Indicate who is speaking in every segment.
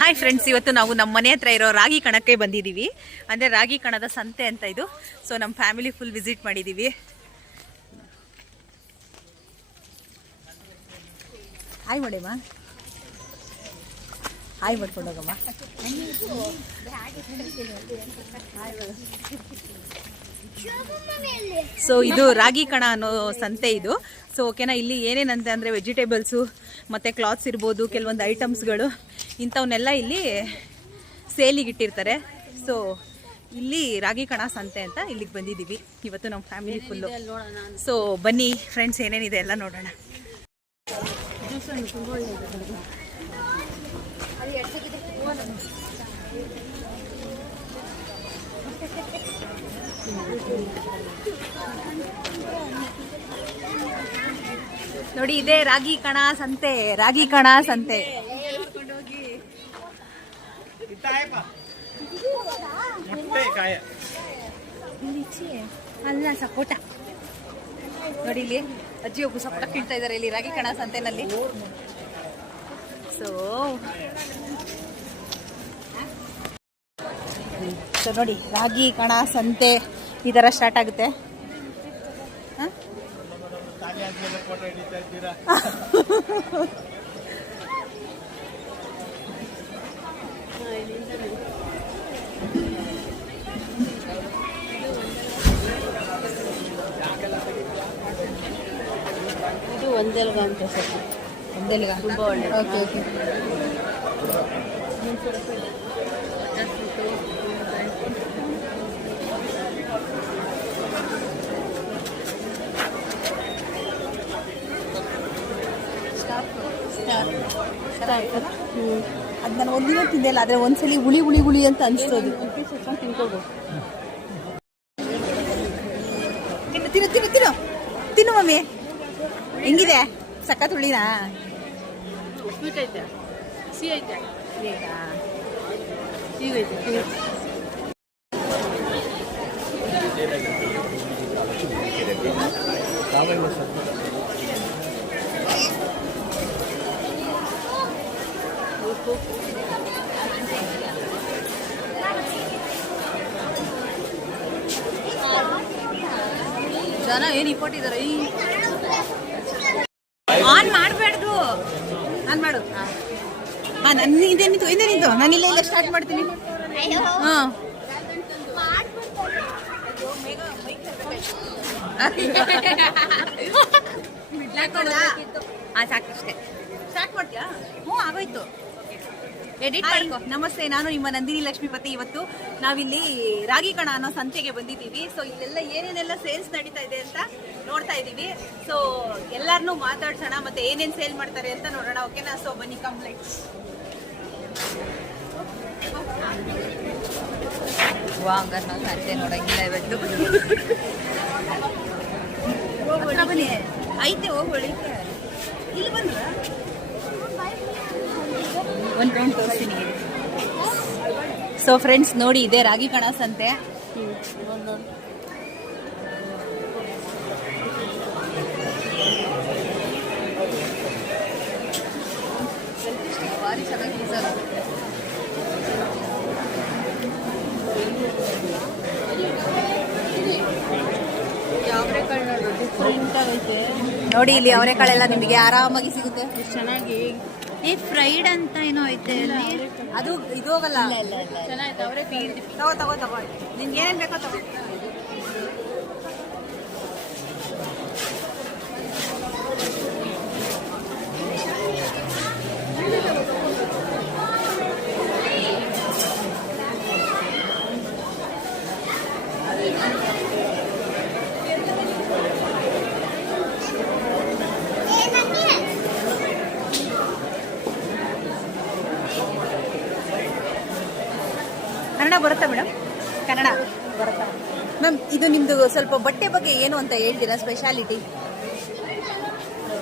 Speaker 1: Hi friends ಇವತ್ತು ನಾವು ನಮ್ಮ ಮನೆ ಹತ್ರ ಇರೋ ರಾಗಿ ಕಣಕ್ಕೆ ಬಂದಿದ್ದೀವಿ ಅಂದರೆ ರಾಗಿ ಕಣದ ಸಂತೆ ಅಂತ ಇದು. ಸೊ ನಮ್ಮ ಫ್ಯಾಮಿಲಿ ಫುಲ್ ವಿಸಿಟ್ ಮಾಡಿದ್ದೀವಿ ಹಾಯ್ ಮಾಡೇಮ್ಮ ಹಾಯ್ ಮಾಡ್ಕೊಂಡು ಹೋಗಮ್ಮ ಸೊ ಇದು ರಾಗಿ ಕಣ ಅನ್ನೋ ಸಂತೆ ಇದು. ಸೊ ಓಕೆನಾ ಇಲ್ಲಿ ಏನೇನಂತೆ ಅಂದರೆ ವೆಜಿಟೇಬಲ್ಸು ಮತ್ತು ಕ್ಲಾತ್ಸ್ ಇರ್ಬೋದು, ಕೆಲವೊಂದು ಐಟಮ್ಸ್ಗಳು ಇಂಥವನ್ನೆಲ್ಲ ಇಲ್ಲಿ ಸೇಲಿಗೆ ಇಟ್ಟಿರ್ತಾರೆ. ಸೊ ಇಲ್ಲಿ ರಾಗಿ ಕಣ ಸಂತೆ ಅಂತ ಇಲ್ಲಿಗೆ ಬಂದಿದ್ದೀವಿ ಇವತ್ತು ನಮ್ಮ ಫ್ಯಾಮಿಲಿ ಫುಲ್ಲು ಸೊ ಬನ್ನಿ ಫ್ರೆಂಡ್ಸ್ ಏನೇನಿದೆ ಎಲ್ಲ ನೋಡೋಣ. ನೋಡಿ, ಇದೆ ರಾಗಿ ಕಣ ಸಂತೆ, ರಾಗಿ ಕಣ ಸಂತೆ. ಅಲ್ಲ, ಸಪೋಟ. ನೋಡಿ, ಇಲ್ಲಿ ಅಜ್ಜಿ ಒಬ್ಬ ಸಪೋಟ ಕೀಳ್ತಾ ಇದಾರೆ ಇಲ್ಲಿ, ರಾಗಿ ಕಣ ಸಂತೆನಲ್ಲಿ. ಸೊ ಸೊ ನೋಡಿ ರಾಗಿ ಕಣ ಸಂತೆ ಈ ಥರ ಸ್ಟಾರ್ಟ್ ಆಗುತ್ತೆ?
Speaker 2: ಇದು ಒಂದೆಲ್ಗ ಅಂತ ಸರ್
Speaker 1: ಒಂದೆಲ್ಗ.
Speaker 2: ತುಂಬ ಒಳ್ಳೆ
Speaker 1: ಓಕೆ ಓಕೆ. ಅದು ನಾನು ಒಂದಿನ ತಿಂದಿಲ್ಲ ಆದರೆ ಒಂದ್ಸಲಿ ಹುಳಿ ಹುಳಿ ಹುಳಿ ಅಂತ ಅನಿಸ್ತದೆ ತಿನ್ನು ತಿನ್ನು ತಿನ್ನು ತಿನ್ನು ತಿನ್ನು ಮಮ್ಮಿ ಹೆಂಗಿದೆ ಸಖತ್ ಹುಳಿನಾ
Speaker 2: ಸ್ವೀಟ್ ಐತೆ ಸಿಹಿ ಐತೆ
Speaker 1: ಜನ ಏನು ಇಪ್ಪಟ್ಟಿದ್ದಾರೆ ಈ ಆನ್ ಮಾಡ್ಬೇಡ್ದು ಆನ್ ಮಾಡು. ಹಾಂ. ನನ್ನ ಇದೇ ನಿಂತು ಇದೇ ನಿಂತು. ನಾನು ಇಲ್ಲೇ ಇಲ್ಲ ಸ್ಟಾರ್ಟ್ ಮಾಡ್ತೀನಿ. ಹಾಂ. ಹಾಂ ಸಾಕಷ್ಟೇ ಸ್ಟಾರ್ಟ್ ಮಾಡ್ತೀಯಾ? ಹ್ಞೂ ಆಗೋಯ್ತು. ಎಡಿಟ್ ಮಾಡ್ಕೊ. ನಮಸ್ತೆ ನಾನು ನಿಮ್ಮ ನಂದಿನಿ ಲಕ್ಷ್ಮೀಪತಿ. ಇವತ್ತು ನಾವಿಲ್ಲಿ ರಾಗಿ ಕಣ ಅನ್ನೋ ಸಂತೆಗೆ ಬಂದಿದ್ದೀವಿ. ಸೊ ಇಲ್ಲೆಲ್ಲ ಏನೇನೆಲ್ಲ ಸೇಲ್ಸ್ ನಡೀತಾ ಇದೆ ಅಂತ ನೋಡ್ತಾ ಇದ್ದೀವಿ. ಸೊ ಎಲ್ಲಾರನ್ನೂ ಮಾತಾಡ್ಸೋಣ ಮತ್ತೆ ಏನೇನು ಸೇಲ್ ಮಾಡ್ತಾರೆ ಅಂತ ನೋಡೋಣ. ಓಕೆನಾ ಸೊ ಬನ್ನಿ ಕಂಪ್ಲೇಂಟ್ ಹಂಗಾರೆ ನಾವು ಸಂತೆ ನೋಡಂಗಿಲ್ಲ ಇವತ್ತು. ಬನ್ನಿ ಐತೆ ಹೋಗೋಳಿ ಇಲ್ಲಿ ಬಂದ್ರ? ಒಂದು ರೌಂಡ್ ತೋರಿಸ್ತೀನಿ. ಸೊ ಫ್ರೆಂಡ್ಸ್ ನೋಡಿ ಇದೆ ರಾಗಿ ಕಣ ಸಂತೆ
Speaker 2: ಹ್ಞೂ ಒಂದು
Speaker 1: ಭಾರಿ ಚೆನ್ನಾಗಿದೆ ಸರ್
Speaker 2: ಅವರೆಕಾಳು ನೋಡು ಡಿಫ್ರೆಂಟ್ ಆಗೈತೆ
Speaker 1: ನೋಡಿ ಇಲ್ಲಿ ಅವರೆಕಾಳೆಲ್ಲ ನಿಮಗೆ ಆರಾಮಾಗಿ ಸಿಗುತ್ತೆ.
Speaker 2: ಚೆನ್ನಾಗಿ.
Speaker 3: ಏ ಫ್ರೈಡ್ ಅಂತ ಏನೋ ಐತೆ
Speaker 1: ಅದು ಇದು ಹೋಗಲ್ಲ.
Speaker 2: ಚೆನ್ನಾಗಿ ಅವರೇ
Speaker 1: ತಗೋ ತಗೋ ತಗೋ. ನಿಮ್ಗೆ ಏನೇನು ಬೇಕೋ ತಗೋ ಕನ್ನಡ ಬರುತ್ತಾ ಮೇಡಮ್ ಕನ್ನಡ ಬರುತ್ತಾ? ಮ್ಯಾಮ್ ಇದು ನಿಮ್ದು ಸ್ವಲ್ಪ ಬಟ್ಟೆ ಬಗ್ಗೆ ಏನು ಅಂತ ಹೇಳ್ತೀರಾ ಸ್ಪೆಷಾಲಿಟಿ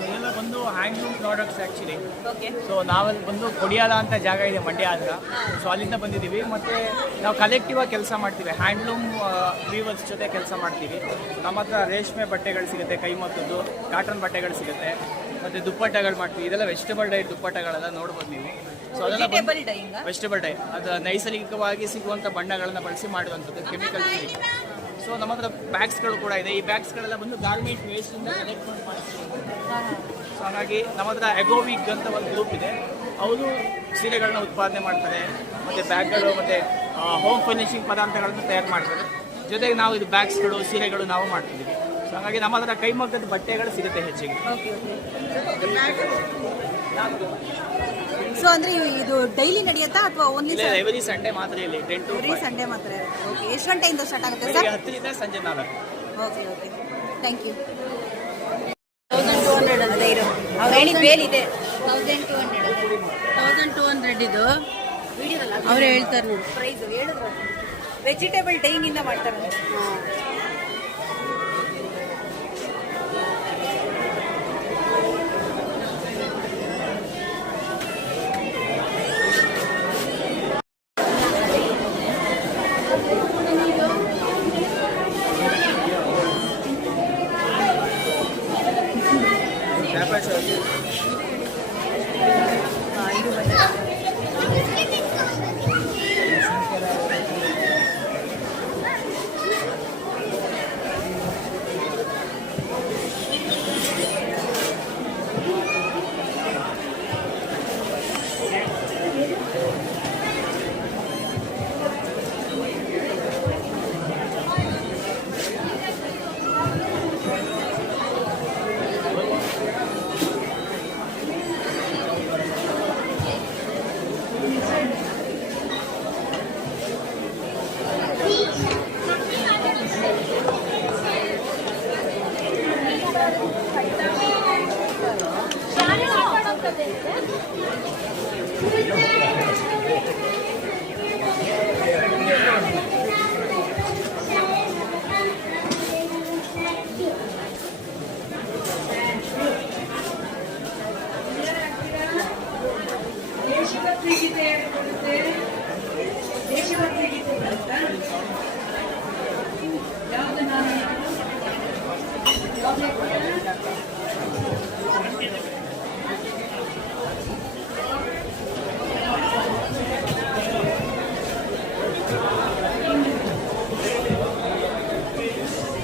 Speaker 4: ಇದೆಲ್ಲ ಬಂದು handloom products actually
Speaker 1: okay
Speaker 4: so ನಾವಲ್ಲಿ ಬಂದು ಕೊಡಿಯಾಲ ಅಂತ ಜಾಗ ಇದೆ ಮಂಡ್ಯ ಹತ್ರ. ಸೊ ಅಲ್ಲಿಂದ ಬಂದಿದ್ದೀವಿ. ಮತ್ತು ನಾವು ಕಲೆಕ್ಟಿವ್ ಆಗಿ ಕೆಲಸ ಮಾಡ್ತೀವಿ. ಹ್ಯಾಂಡ್ಲೂಮ್ ವೀವರ್ಸ್ ಜೊತೆ ಕೆಲಸ ಮಾಡ್ತೀವಿ. ನಮ್ಮ ಹತ್ರ ರೇಷ್ಮೆ ಬಟ್ಟೆಗಳು ಸಿಗುತ್ತೆ ಕೈಮಗ್ಗದ್ದು ಕಾಟನ್ ಬಟ್ಟೆಗಳು ಸಿಗುತ್ತೆ. ಮತ್ತು ದುಪ್ಪಟ್ಟಗಳು ಮಾಡ್ತೀವಿ. ಇದೆಲ್ಲ ವೆಜಿಟೇಬಲ್ ಡೈಟ್ ದುಪ್ಪಟ್ಟಗಳೆಲ್ಲ ನೋಡ್ಬೋದು ನೀವು. ಸೊ ಅದೆಲ್ಲ
Speaker 1: ವೆಜಿಟೇಬಲ್
Speaker 4: ಡೈ ಅದು ನೈಸರ್ಗಿಕವಾಗಿ ಸಿಗುವಂಥ ಬಣ್ಣಗಳನ್ನು ಬಳಸಿ ಮಾಡುವಂಥದ್ದು ಕೆಮಿಕಲ್ ಸೊ ನಮ್ಮ ಹತ್ರ ಬ್ಯಾಗ್ಸ್ಗಳು ಕೂಡ ಇದೆ. ಈ ಬ್ಯಾಗ್ಸ್ಗಳೆಲ್ಲ ಬಂದು ಗಾರ್ಮೆಂಟ್ ವೇಸ್ಟಿಂದ ಕಲೆಕ್ಟ್ ಮಾಡಿ ಸೊ ಹಾಗಾಗಿ ನಮ್ಮ ಹತ್ರ ಎಗೋವಿಗ್ ಅಂತ ಒಂದು ಗ್ರೂಪ್ ಇದೆ. ಅವರು ಸೀರೆಗಳನ್ನ ಉತ್ಪಾದನೆ ಮಾಡ್ತಾರೆ ಮತ್ತು ಬ್ಯಾಗ್ಗಳು ಮತ್ತು ಹೋಮ್ ಫರ್ನಿಷಿಂಗ್ ಪದಾರ್ಥಗಳನ್ನು ತಯಾರು ಮಾಡ್ತಾರೆ. ಜೊತೆಗೆ ನಾವು ಇದು ಬ್ಯಾಗ್ಸ್ಗಳು ಸೀರೆಗಳು ನಾವು ಮಾಡ್ತಿದ್ದೀವಿ ಹಾಗಾಗಿ ನಮ್ಮ ಹತ್ರ ಕೈಮಗ್ಗದ ಬಟ್ಟೆಗಳು ಸಿಗುತ್ತೆ ಹೆಚ್ಚಿಗೆ.
Speaker 1: ಸೊ ಅಂದ್ರೆ ಇದು ಡೈಲಿ ನಡೆಯುತ್ತಾ ಅಥವಾ ಓನ್ಲಿ
Speaker 4: ದಿವಸ ಎವರಿ ಸಂಡೇ ಮಾತ್ರ ಇಲ್ಲಿ ಟೆನ್ ಟು
Speaker 1: ಬರೀ ಸಂಡೇ ಮಾತ್ರ ಓಕೆ ಎಷ್ಟು ಗಂಟೆಯಿಂದ ಸ್ಟಾರ್ಟ್ ಆಗುತ್ತೆ ಸರ್
Speaker 4: ಹತ್ತರಿಂದ ಸಂಜೆ ನಾಲ್ಕು.
Speaker 1: Okay okay thank you
Speaker 2: thousand two hundred
Speaker 1: ಅದೇ ಇರೋ. ಅವ್ರು ಹೇಳಿದ ಬೇಲ್ ಇದೆ.
Speaker 3: Thousand two hundred
Speaker 2: thousand two hundred ಇದು? ಅವ್ರು ಹೇಳ್ತಾರೆ ನೋಡಿ.
Speaker 1: ಪ್ರೈಸ್ ಹೇಳಿದ್ರು ವೆಜಿಟೇಬಲ್ ಡೈನಿಂದ ಇಂದ ಮಾಡ್ತಾರೆ.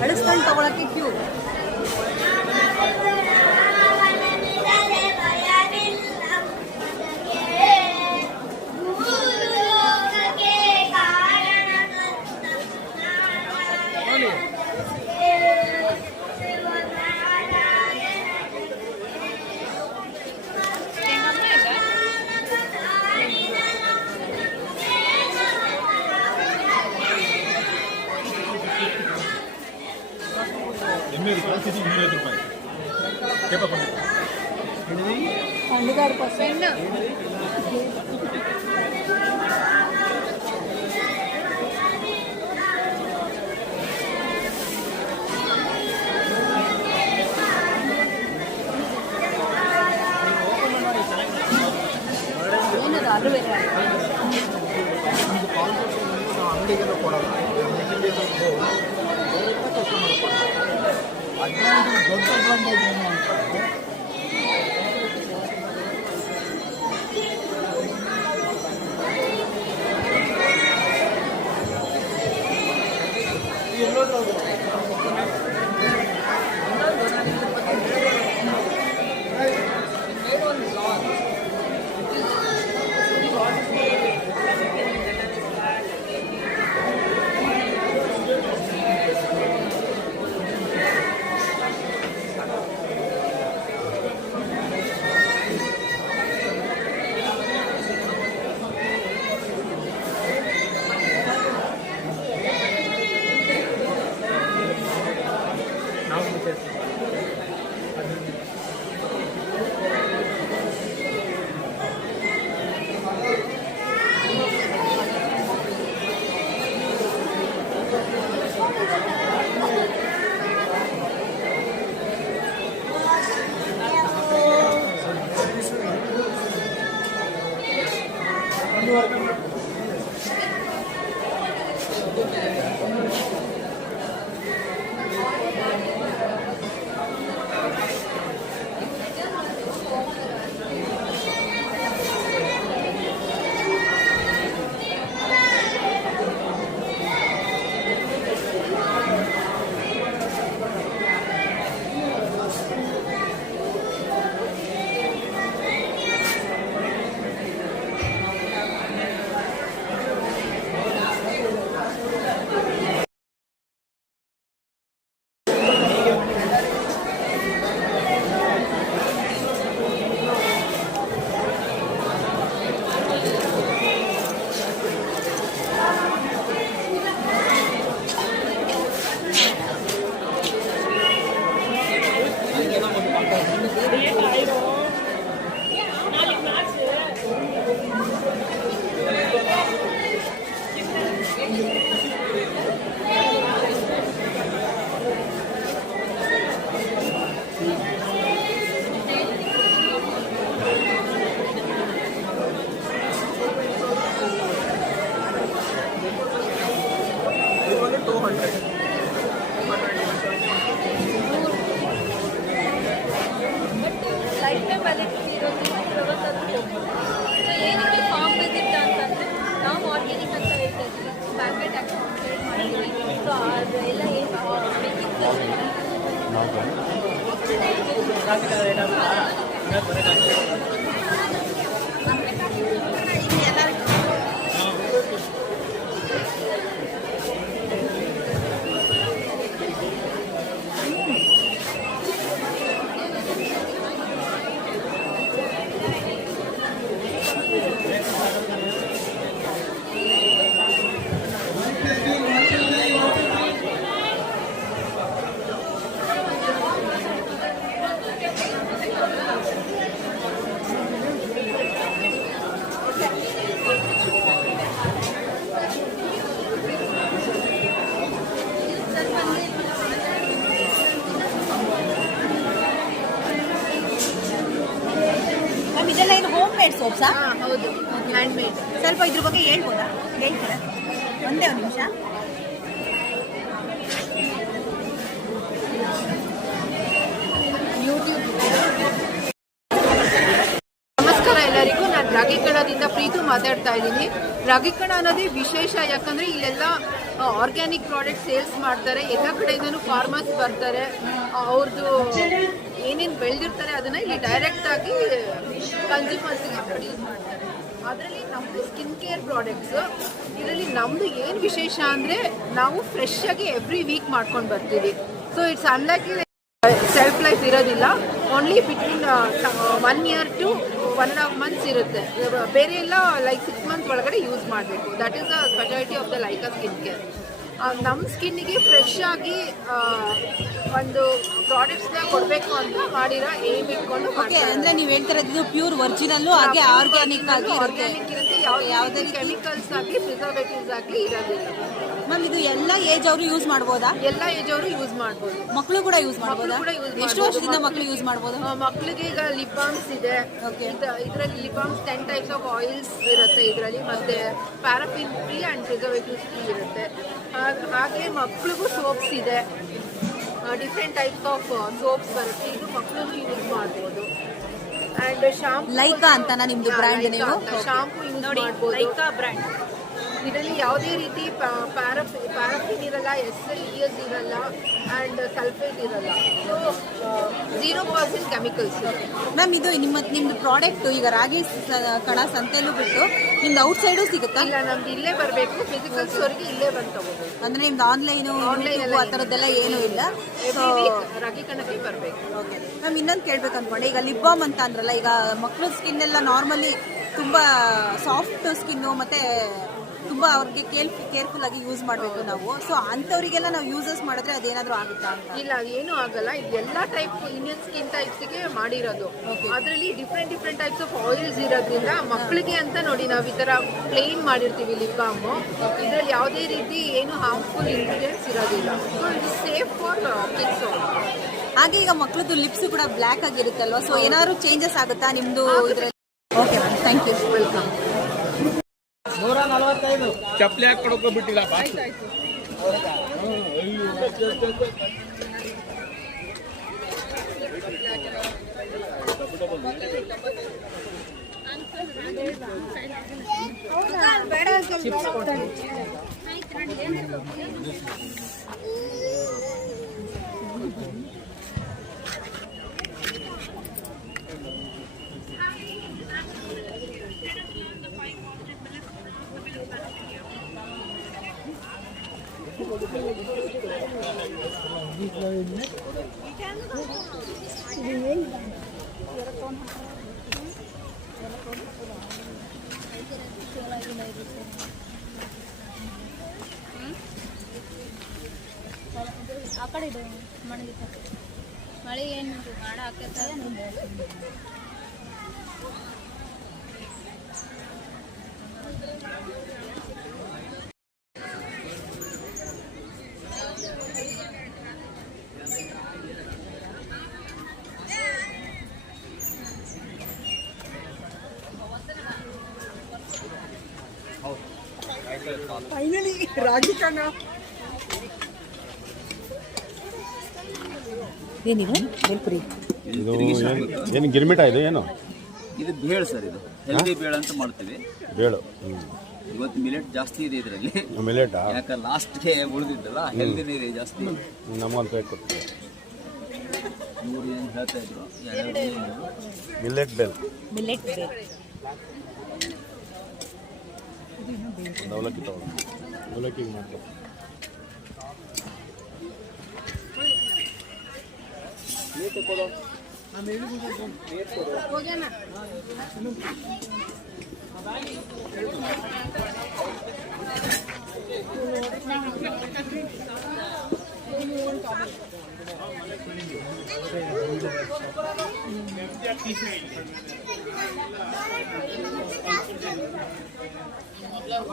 Speaker 1: ಅಳಿಸ್ಕೊಂಡು ತಗೊಳಕ್ಕೆ ಕ್ಯೂ
Speaker 5: రూపాయలు చెప్పకుండా
Speaker 2: ಏನದು ಅದು ಬೇರೆ
Speaker 5: ಅಂಗಡಿಗೆಲ್ಲ ಕೊಡಲ್ಲ ಅಂಗಡಿಗೆ ಕಸ್ಟಮರ್ ಅಡ್ವಾಂಟೇಜ್ ದೊಡ್ಡ ಅಡ್ವಾಂಟೇಜ್ ಏನು
Speaker 6: 何から選ぶか、皆さんお願い
Speaker 1: します。ಹೋಮ್
Speaker 2: ಹೌದು. ಹ್ಯಾಂಡ್ ಮೇಡ್
Speaker 1: ಸ್ವಲ್ಪ ಇದ್ರ ಬಗ್ಗೆ ಹೇಳ್ಬೋದಾ? ಹೇಳ್ತೀರಾ? ಒಂದೇ ಒಂದು ನಿಮಿಷ.
Speaker 7: ನಮಸ್ಕಾರ ಎಲ್ಲರಿಗೂ. ನಾನು ರಾಗಿಕಣದಿಂದ ಪ್ರೀತು ಮಾತಾಡ್ತಾ ಇದ್ದೀನಿ. ರಾಗಿಕಣ ಅನ್ನೋದೇ ವಿಶೇಷ ಯಾಕಂದ್ರೆ ಇಲ್ಲೆಲ್ಲ ಆರ್ಗ್ಯಾನಿಕ್ ಪ್ರಾಡಕ್ಟ್ ಸೇಲ್ಸ್ ಮಾಡ್ತಾರೆ. ಎಲ್ಲ ಕಡೆಯಿಂದನೂ ಫಾರ್ಮರ್ಸ್ ಬರ್ತಾರೆ. ಅವ್ರದ್ದು ಏನೇನು ಬೆಳೆದಿರ್ತಾರೆ ಅದನ್ನ ಇಲ್ಲಿ ಡೈರೆಕ್ಟ್ ಆಗಿ ಕನ್ಸ್ಯೂಮರ್ಸ್ಗೆ ಪ್ರೊಡ್ಯೂಸ್ ಮಾಡ್ತಾರೆ. ಅದರಲ್ಲಿ ನಮ್ಮದು ಸ್ಕಿನ್ ಕೇರ್ ಪ್ರಾಡಕ್ಟ್ಸ್ ಇದರಲ್ಲಿ ನಮ್ಮದು ಏನು ವಿಶೇಷ ಅಂದರೆ ನಾವು ಫ್ರೆಶ್ ಆಗಿ ಎವ್ರಿ ವೀಕ್ ಮಾಡ್ಕೊಂಡು ಬರ್ತೀವಿ. So it's unlike self life ಇರೋದಿಲ್ಲ. Only between one year to one of months ಇರುತ್ತೆ. ಬೇರೆ ಎಲ್ಲ ಲೈಕ್ ಸಿಕ್ಸ್ ಮಂತ್ ಒಳಗಡೆ ಯೂಸ್ ಮಾಡಬೇಕು. That is the speciality of the like a skin care ನಮ್ಮ ಸ್ಕಿನ್ನಿಗೆ ಫ್ರೆಶ್ ಆಗಿ ಒಂದು ಪ್ರಾಡಕ್ಟ್ಸ್ನ ಕೊಡಬೇಕು ಅಂತ ಮಾಡಿರೋ ಏಮ್ ಇಟ್ಕೊಂಡು
Speaker 1: ಓಕೆ ಅಂದ್ರೆ ನೀವು ಹೇಳ್ತಾ ಇರೋದು ಪ್ಯೂರ್ ಒರಿಜಿನಲ್ ಹಾಗೆ ಆರ್ಗ್ಯಾನಿಕ್ ಆಗಿ
Speaker 7: ಆರ್ಗ್ಯಾನಿಕ್ ಇರುತ್ತೆ. ಯಾವುದೇ ಕೆಮಿಕಲ್ಸ್ ಆಗಲಿ ಪ್ರಿಸರ್ವೇಟಿವ್ಸ್ ಆಗಲಿ ಇರೋದಿಲ್ಲ.
Speaker 1: ಮ್ಯಾಮ್ ಇದು ಎಲ್ಲ ಏಜ್ ಅವರು ಯೂಸ್ ಮಾಡ್ಬೋದಾ?
Speaker 7: ಎಲ್ಲ ಏಜ್ ಅವರು ಯೂಸ್ ಮಾಡ್ಬೋದು.
Speaker 1: ಮಕ್ಕಳು ಕೂಡ ಯೂಸ್ ಮಾಡ್ಬೋದಾ?
Speaker 7: ಕೂಡ use
Speaker 1: ಎಷ್ಟು ವರ್ಷದಿಂದ ಮಕ್ಕಳು ಯೂಸ್ ಮಾಡ್ಬೋದು?
Speaker 7: ಮಕ್ಕಳಿಗೆ ಮಕ್ಳಿಗೆ ಈಗ ಲಿಪ್ ಬಾಮ್ಸ್ ಇದೆ.
Speaker 1: Okay.
Speaker 7: ಇದರಲ್ಲಿ lip balms ten types of oils ಇರುತ್ತೆ ಇದರಲ್ಲಿ. ಮತ್ತೆ paraffin free and preservatives free ಇರುತ್ತೆ. ಹಾಗ್- ಹಾಗೆ ಮಕ್ಳಿಗೂ ಸೋಪ್ಸ್ ಇದೆ. ಡಿಫ್ರೆಂಟ್ ಟೈಪ್ಸ್ ಆಫ್ ಸೋಪ್ಸ್ ಬರುತ್ತೆ. ಇದು ಮಕ್ಕಳಿಗೂ ಯೂಸ್ ಮಾಡಬಹುದು ಅಂಡ್ ಶಾಂಪೂ
Speaker 1: ಲೈಕಾ ಅಂತನಾ ನಿಮ್ದು brand ನೀವು?
Speaker 7: ಶಾಂಪೂ ಯೂಸ್ ಮಾಡ್ಬೋದು.
Speaker 1: ಬ್ರ್ಯಾಂಡ್
Speaker 7: ಇದರಲ್ಲಿ ಯಾವುದೇ ರೀತಿ ಪ್ಯಾರಫ್ ಪ್ಯಾರಫಿನ್ ಇರಲ್ಲ ಎಸ್ ಎಲ್ ಇ ಎಸ್ ಇರಲ್ಲ ಆ್ಯಂಡ್ ಸಲ್ಫೇಟ್ ಇರಲ್ಲ. So zero percent chemicals
Speaker 1: ma'am ಇದು ನಿಮ್ಮ ನಿಮ್ಮದು ಪ್ರಾಡಕ್ಟ್ ಈಗ ರಾಗಿ ಕಣ ಸಂತೆಯಲ್ಲೂ ಬಿಟ್ಟು ನಿಮ್ದು ಔಟ್ ಸೈಡು ಸಿಗುತ್ತಾ?
Speaker 7: ಇಲ್ಲ ನಮ್ದು ಇಲ್ಲೇ ಬರಬೇಕು. ಫಿಸಿಕಲ್ ಸ್ಟೋರಿಗೆ ಇಲ್ಲೇ ಬಂದು ತಗೋಬೇಕು.
Speaker 1: ಅಂದರೆ ನಿಮ್ದು ಆನ್ಲೈನು
Speaker 7: ಆನ್ಲೈನ್
Speaker 1: ಆ ಥರದ್ದೆಲ್ಲ ಏನೂ ಇಲ್ಲ. ಸೊ
Speaker 7: ರಾಗಿ ಕಣಕ್ಕೆ ಬರಬೇಕು.
Speaker 1: ಓಕೆ ಮ್ಯಾಮ್ ಇನ್ನೊಂದು ಕೇಳ್ಬೇಕು ಅಂದ್ಕೊಂಡೆ ಈಗ ಲಿಪ್ ಬಾಮ್ ಅಂತ ಅಂದ್ರಲ್ಲ ಈಗ ಮಕ್ಕಳು ಸ್ಕಿನ್ ಎಲ್ಲ ನಾರ್ಮಲಿ ತುಂಬ ಸಾಫ್ಟ್ ಸ್ಕಿನ್ನು ಮತ್ತೆ ತುಂಬಾ ಅವ್ರಿಗೆ ಕೇರ್ ಕೇರ್ಫುಲ್ ಆಗಿ ಯೂಸ್ ಮಾಡಬೇಕು ನಾವು. ಸೊ ಅಂಥವರಿಗೆಲ್ಲ ನಾವು ಯೂಸಸ್ ಮಾಡಿದ್ರೆ ಅದೇನಾದರೂ ಆಗುತ್ತಾ ಅಂತ.
Speaker 7: ಇಲ್ಲ ಏನು ಆಗಲ್ಲ. ಇದು ಎಲ್ಲ ಟೈಪ್ ಇಂಡಿಯನ್ ಸ್ಕಿನ್ ಟೈಪ್ಸ್ಗೆ ಮಾಡಿರೋದು ಅದರಲ್ಲಿ different different types of oils ಇರೋದ್ರಿಂದ ಮಕ್ಕಳಿಗೆ ಅಂತ ನೋಡಿ ನಾವು ಈ ಥರ ಪ್ಲೇನ್ ಮಾಡಿರ್ತೀವಿ ಲಿಪ್ ಬಾಮು ಇದರಲ್ಲಿ ಯಾವುದೇ ರೀತಿ ಏನು ಹಾರ್ಮ್ಫುಲ್ ಇಂಗ್ರೀಡಿಯೆಂಟ್ಸ್ ಇರೋದಿಲ್ಲ. ಸೊ ಇದು ಸೇಫ್ ಫಾರ್ ಕಿಡ್ಸ್
Speaker 1: ಹಾಗೆ ಈಗ ಮಕ್ಕಳದ್ದು ಲಿಪ್ಸ್ ಕೂಡ ಬ್ಲ್ಯಾಕ್ ಆಗಿರುತ್ತಲ್ವಾ? ಸೊ ಏನಾದ್ರು ಚೇಂಜಸ್ ಆಗುತ್ತಾ ನಿಮ್ದು okay ma'am thank
Speaker 5: you welcome
Speaker 4: ಚಪ್ಪಲಿ ಹಾಕಿ ಕೊಡೋಕೆ ಬಿಟ್ಟಿಲ್ಲ ಬಾಸು
Speaker 6: ಆ ಕಡೆ ಇದು ಮಣಗಿತ ಮಳೆ ಏನು ಮಾಡ ಹಾಕತ್ತ
Speaker 8: ಏನು ಗಿರ್ಮಿಟ ಇದು ಏನು
Speaker 9: ಇದು ಬೇಳೆ ಸರ್ ಇದು. ಹೆಲ್ದಿ ಬೇಳ ಅಂತ ಮಾಡ್ತೀವಿ.
Speaker 8: ಬೇಳು
Speaker 9: ಇವತ್ತು ಮಿಲೆಟ್ ಜಾಸ್ತಿ ಇದೆ ಇದರಲ್ಲಿ.
Speaker 8: ಮಿಲೆಟ್?
Speaker 9: ಯಾಕೆ ಲಾಸ್ಟ್ಗೆ ಉಳಿದಿದ್ದಲ್ಲ ಹೆಲ್ದಿ ಇದೆ ಜಾಸ್ತಿ.
Speaker 8: ನಮ್ಮ ಪ್ಲೇಟ್ ಕೊಡ್ತೀವಿ
Speaker 9: ಇವ್ರು ಏನು ಹೇಳ್ತಾ ಇದ್ರು?
Speaker 8: ಮಿಲೆಟ್ ಬೇಲ್.
Speaker 1: ಮಿಲೆಟ್ ಬೇಲ್.
Speaker 8: ಅವಲಕ್ಕಿ ತಗೊಂಡು ತಗೊಳ್ಳೋಣ ಅವಲಕ್ಕಿಗೆ ಮಾಡ್ಕೊ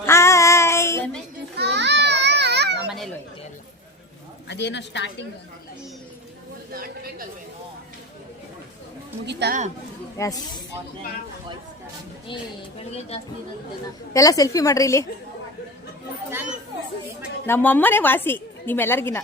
Speaker 1: ಹಾಯ್
Speaker 2: ನಮ್ಮ ಹೋಯ್ತು ಎಲ್ಲ ಅದೇನೋ ಸ್ಟಾರ್ಟಿಂಗ್ ಮುಗಿತಾ
Speaker 1: ಎಸ್ ಎಲ್ಲ ಸೆಲ್ಫಿ ಮಾಡ್ರಿ ಇಲ್ಲಿ. ನಮ್ಮಮ್ಮನೇ ವಾಸಿ ನಿಮ್ಮೆಲ್ಲರಿಗಿನ